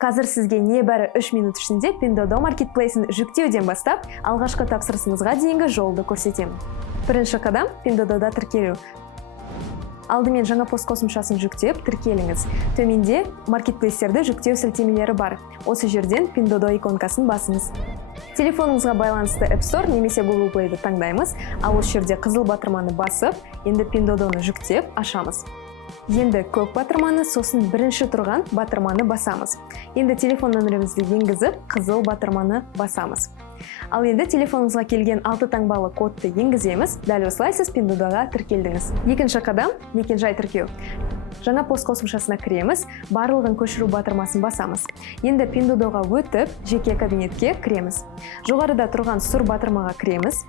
Қазір сізге небәрі 3 минут ішінде Pinduoduo маркетплейсін жүктеуден бастап, алғашқы тапсырысыңызға дейінгі жолды көрсетемін. Бірінші қадам Pinduoduoда тіркелу. Алдымен жаңа пост қосымшасын жүктеп, тіркеліңіз. Төменде маркетплейстерді жүктеу сілтемелері бар. Осы жерден Pinduoduo иконкасын басыңыз. Телефоныңызға байланысты App Store немесе Google Play'ді таңдаймыз, ал осы жерде қызыл батырманы басып, енді Pinduoduoны жүктеп ашамыз. Енді көк батырманы, сосын бірінші тұрған батырманы басамыз. Енді телефон нөмірімізді енгізіп, қызыл батырманы басамыз. Ал енді телефоныңызға келген 6 таңбалы кодты енгіземіз, дәл осылай сіз Pinduoduoға тіркелдіңіз. Екінші қадам – мекен-жай тіркеу. Жаңа пост қосымшасына кіреміз, барлығын көшіру батырмасын басамыз. Енді Pinduoduoға өтіп, жеке кабинетке кіреміз. Жоғарыда тұрған сұр батырмаға кіреміз.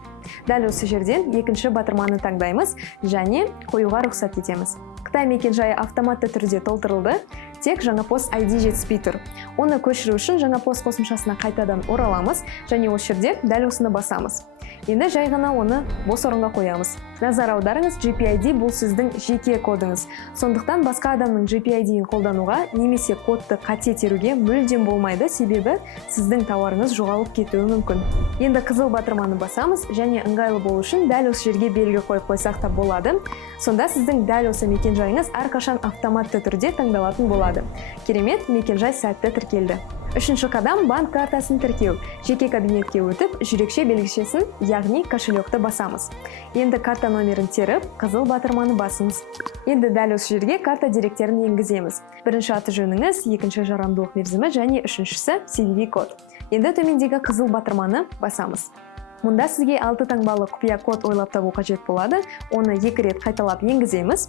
Дәл осы жерден екінші батырманы таңдаймыз және қоюға рұқсат етеміз. Қытай мекен-жайы автоматты түрде толтырылды, тек жаңа пост ID жетіспей тұр. Оны көшіру үшін жаңа пост қосымшасына қайтадан ораламыз және осы жерде дәл осыны басамыз. Енді жай ғана оны бос орынға қоямыз. Назар аударыңыз, GPID бұл сіздің жеке кодыңыз. Сондықтан басқа адамның GPID-ін қолдануға немесе кодты қате теруге мүлдем болмайды, себебі сіздің тауарыңыз жоғалып кетуі мүмкін. Енді қызыл батырманы басамыз және ыңғайлы болу үшін дәл осы жерге белгі қойып қойсақ та болады. Сонда сіздің дәл осы мекен-жайыңыз әрқашан автоматты түрде таңдалатын болады. Керемет, мекен-жай сәтті тіркелді. Үшінші қадам банк картасын тіркеу. Жеке кабинетке өтіп, жүрекше белгішесін, яғни кошелекті басамыз. Енді карта номерін теріп, қызыл батырманы басыңыз. Енді дәл осы жерге карта деректерін енгіземіз. Бірінші аты жөніңіз, екінші жарамдылық мерзімі және үшіншісі CVV код. Енді төмендегі қызыл батырманы басамыз. Мұнда сізге 6 таңбалы құпия код ойлап табу қажет болады. Оны 2 рет қайталап енгіземіз.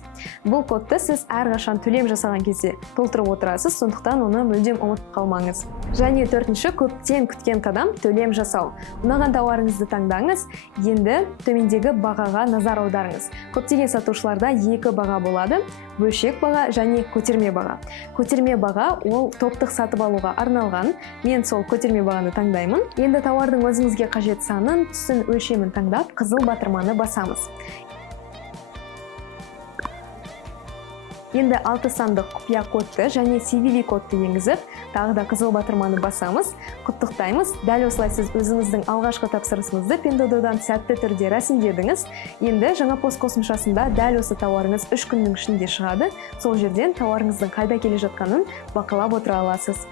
Бұл кодты сіз әрқашан төлем жасаған кезде толтырып отырасыз, сондықтан оны мүлдем ұмытып қалмаңыз. Және төртінші көптен күткен қадам төлем жасау. Ұнаған тауарыңызды таңдаңыз. Енді төмендегі бағаға назар аударыңыз. Көптеген сатушыларда 2 баға болады: бөлшек баға және көтерме баға. Көтерме баға ол топтық сатып алуға арналған. Мен сол көтерме бағаны таңдаймын. Енді тауардың өзіңізге қажет санын, түсін, өлшемін таңдап, қызыл батырманы басамыз. Енді 6 сандық құпия кодты және CVV кодты енгізіп, тағы да қызыл батырманы басамыз. Құттықтаймыз. Дәл осылай сіз өзіңіздің алғашқы тапсырысыңызды Pinduoduoдан сәтті түрде рәсімдедіңіз. Енді жаңа пост қосымшасында дәл осы тауарыңыз 3 күннің ішінде шығады. Сол жерден тауарыңыздың қайда келе жатқанын бақылап отыра аласыз.